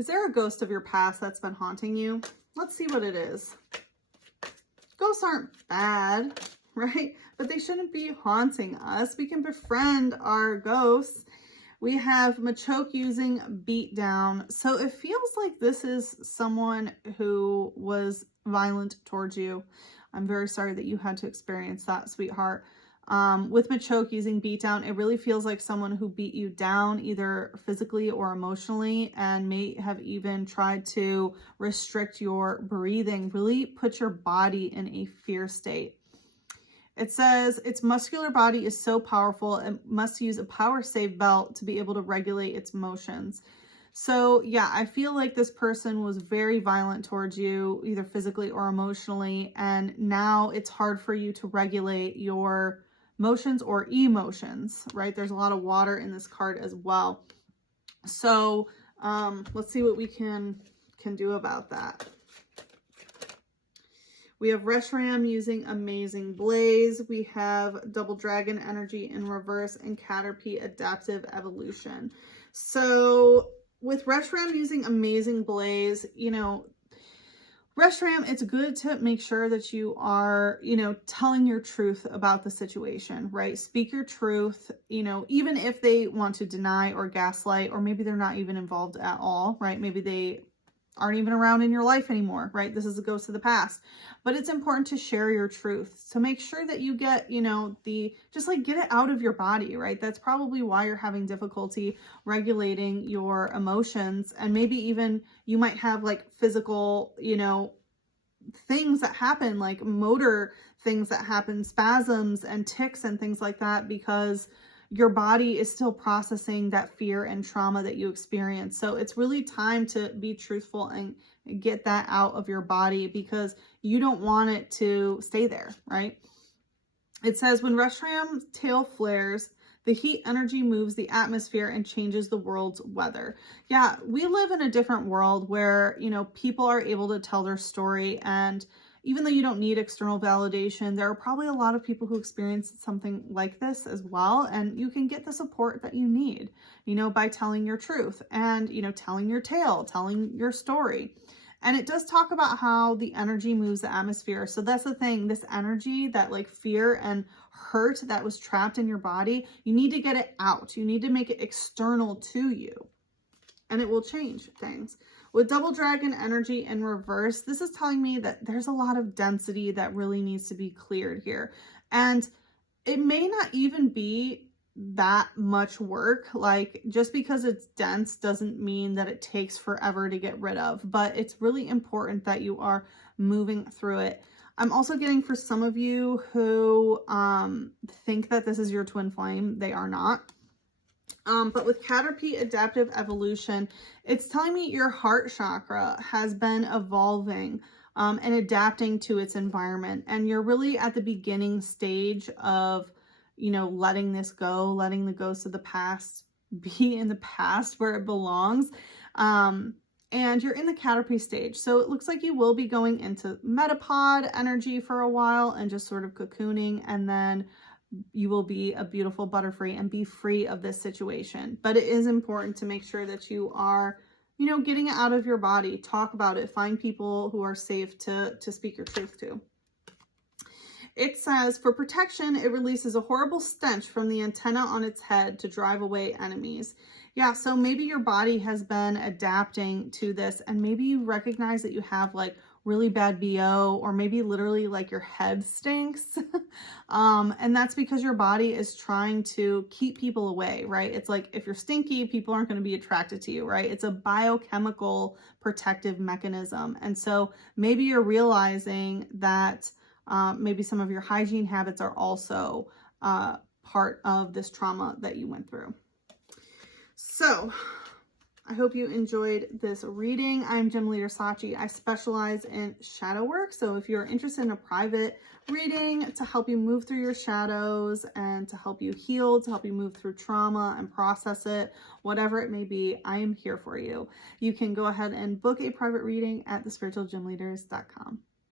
Is there a ghost of your past that's been haunting you? Let's see what it is. Ghosts aren't bad, right? But they shouldn't be haunting us. We can befriend our ghosts. We have Machoke using beatdown. So it feels like this is someone who was violent towards you. I'm very sorry that you had to experience that, sweetheart. With Machoke using beatdown, it really feels like someone who beat you down either physically or emotionally, and may have even tried to restrict your breathing, really put your body in a fear state. It says its muscular body is so powerful, it must use a power save belt to be able to regulate its motions. So yeah, I feel like this person was very violent towards you, either physically or emotionally, and now it's hard for you to regulate your motions or emotions, right? There's a lot of water in this card as well. So let's see what we can do about that. We have Reshiram using Amazing Blaze. We have Double Dragon Energy in reverse and Caterpie Adaptive Evolution. So with Reshiram using Amazing Blaze, you know, Reshiram, it's good to make sure that you are, you know, telling your truth about the situation, right? Speak your truth, you know, even if they want to deny or gaslight, or maybe they're not even involved at all, right? Maybe they aren't even around in your life anymore, right? This is a ghost of the past. But it's important to share your truth. So make sure that you get, you know, just like get it out of your body, right? That's probably why you're having difficulty regulating your emotions. And maybe even you might have like physical, you know, things that happen, like motor things that happen, spasms and tics and things like that, because your body is still processing that fear and trauma that you experienced. So it's really time to be truthful and get that out of your body, because you don't want it to stay there, right? It says when Reshiram's tail flares, the heat energy moves the atmosphere and changes the world's weather. Yeah, we live in a different world where, you know, people are able to tell their story, and even though you don't need external validation, there are probably a lot of people who experience something like this as well. And you can get the support that you need, you know, by telling your truth and, you know, telling your tale, telling your story. And it does talk about how the energy moves the atmosphere. So that's the thing, this energy, that like fear and hurt that was trapped in your body, you need to get it out. You need to make it external to you, and it will change things. With Double Dragon Energy in reverse, this is telling me that there's a lot of density that really needs to be cleared here. And it may not even be that much work. Like, just because it's dense doesn't mean that it takes forever to get rid of, but it's really important that you are moving through it. I'm also getting, for some of you who think that this is your twin flame, they are not. But with Caterpie Adaptive Evolution, it's telling me your heart chakra has been evolving and adapting to its environment. And you're really at the beginning stage of, you know, letting this go, letting the ghosts of the past be in the past where it belongs. And you're in the Caterpie stage. So it looks like you will be going into metapod energy for a while and just sort of cocooning, and then you will be a beautiful butterfly and be free of this situation. But it is important to make sure that you are, you know, getting it out of your body, talk about it, find people who are safe to speak your truth to. It says, for protection, it releases a horrible stench from the antenna on its head to drive away enemies. Yeah, so maybe your body has been adapting to this, and maybe you recognize that you have like really bad BO, or maybe literally like your head stinks. And that's because your body is trying to keep people away, right? It's like, if you're stinky, people aren't going to be attracted to you, right? It's a biochemical protective mechanism. And so maybe you're realizing that maybe some of your hygiene habits are also part of this trauma that you went through. So I hope you enjoyed this reading. I'm Gem Leader Sachi. I specialize in shadow work. So if you're interested in a private reading to help you move through your shadows and to help you heal, to help you move through trauma and process it, whatever it may be, I am here for you. You can go ahead and book a private reading at thespiritualgemleaders.com.